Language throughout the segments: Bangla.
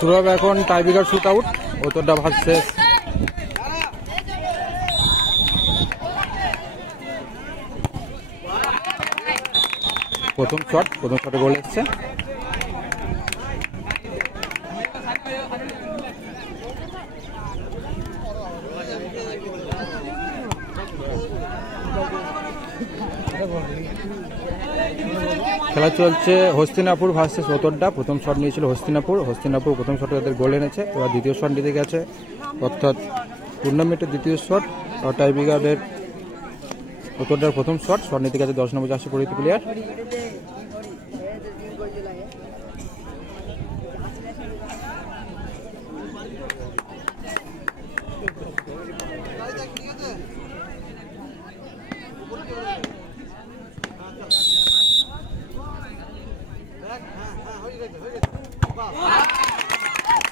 শুরু হবে এখন টাইব্রেকার শুট আউট। উত্তরটা ভাসছে প্রথম শটে গোল এসছে। খেলা চলছে হস্তিনাপুর ভার্সেস উত্তরডা। প্রথম শট নিয়েছিল হস্তিনাপুর প্রথম শটে তাদের গোল এনেছে। এবার দ্বিতীয় শট নিতে গেছে, অর্থাৎ টুর্নামেন্টের দ্বিতীয় শট। টাইব্রেকারের উত্তরডার প্রথম শট নিতে গেছে 10 নম্বর জার্সি পরিহিত প্লেয়ার।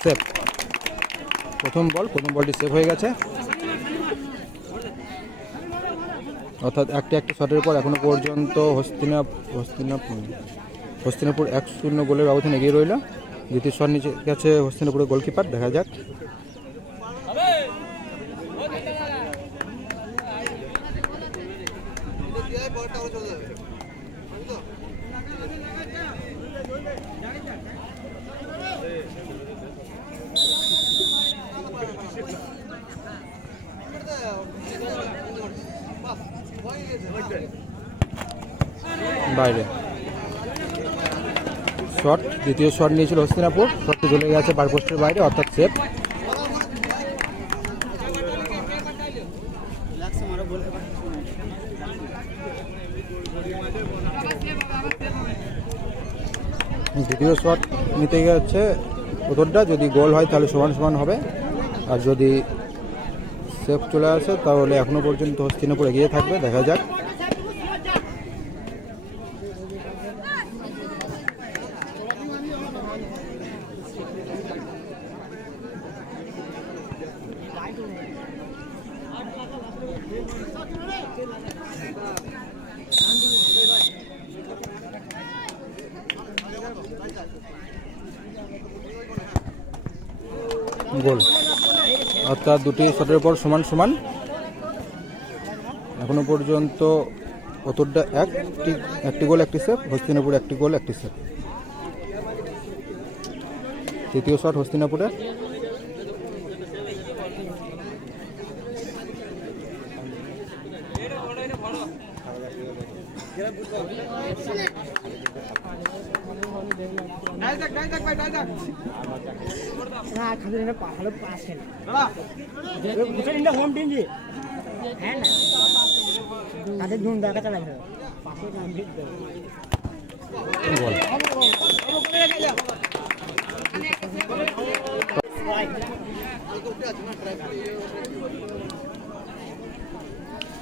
সেভ, প্রথম বলটি সেভ হয়ে গেছে। অর্থাৎ একটা শটের পর এখনো পর্যন্ত হস্তিনাপুর 1-0 গোলের ব্যবধান এগিয়ে রইল। দ্বিতীয় শট নিচে গেছে হস্তিনাপুরের গোলকিপার, দেখা যাক। বাইরে শট, দ্বিতীয় শট নিয়েছিল হস্তিনাপুর, শটটি চলে গেছে বার পোস্টের বাইরে, অর্থাৎ সেভ। দ্বিতীয় শট নিতে গেছে উত্তরটা, যদি গোল হয় তাহলে সমান হবে, আর যদি সেভ চলে আসে তাহলে এখনো পর্যন্ত হস্তিনাপুর এগিয়ে থাকবে, দেখা যাক। গোল, অর্থাৎ দুটি শটের পর সমান। এখনো পর্যন্ত উত্তরটা একটি গোল একটি সেভ, হস্তিনাপুর একটি গোল একটি সেভ। তৃতীয় শট হস্তিনাপুরের।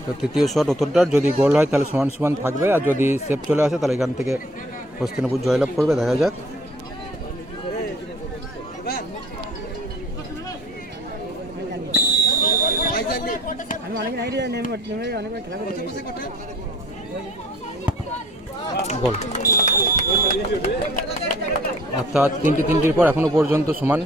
তো তৃতীয় শট উত্তরটার, যদি গোল হয় তাহলে সমান থাকবে, আর যদি সেভ চলে আসে তাহলে এখান থেকে হস্তিনাপুর জয়লাভ করবে, দেখা যাক। গোল, অর্থাৎ তিনটির পর এখনো পর্যন্ত সমান।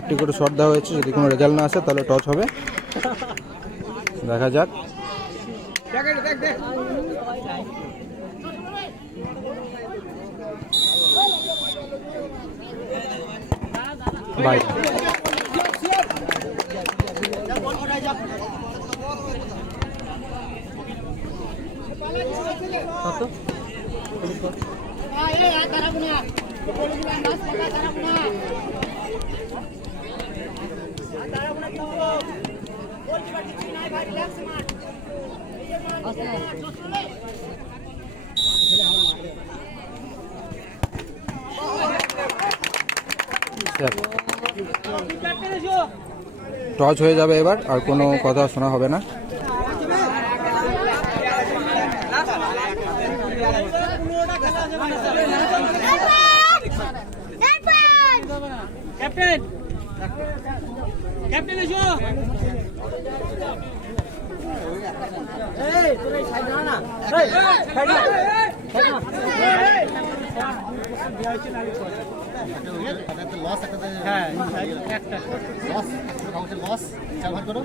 একটি করে শট দেওয়া হয়েছে, যদি কোনো রেজাল্ট না আসে তাহলে টস হবে, দেখা যাক। বাই। টস হয়ে যাবে এবার, আর কোনো কথা শোনা হবে না। ক্যাপ্টেন ক্যাপ্টেন এসো এই তোরা সাইড না এই সাইড না লস একটা হ্যাঁ একটা লস লস চার ভাগ করো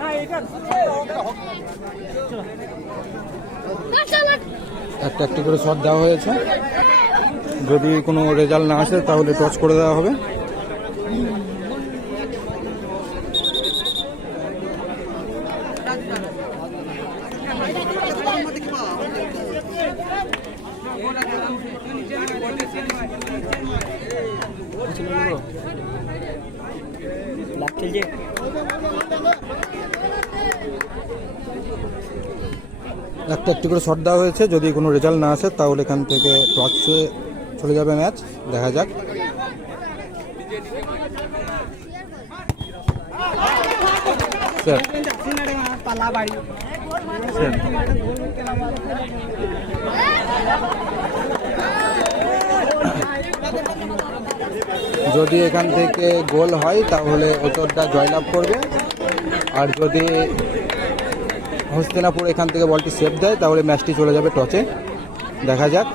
না এটা একটা একটি করে শট দেওয়া হয়েছে। যদি কোনো রেজাল্ট না আসে তাহলে টস করে দেওয়া হবে। একটা একটি করে শট দেওয়া হয়েছে। যদি কোনো রেজাল্ট না আসে তাহলে এখান থেকে টসে চলে যাবে ম্যাচ। দেখা যাক। স্যার পালা বাড়ি স্যার যদি এখান থেকে গোল হয় তাহলে উত্তরটা জয়লাভ করবে, আর যদি হস্তিনাপুর এখান থেকে বলটি সেভ দেয় তাহলে ম্যাচটি চলে যাবে টসে। দেখা যাক।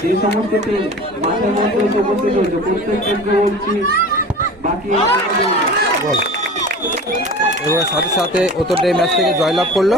যে সমস্ত টিম মাঠের মধ্যে এসে উপস্থিত হয়েছে প্রত্যেককে বলছি বাকি বল এবার সাথে সাথে উত্তরটা এই ম্যাচ থেকে জয়লাভ করলো।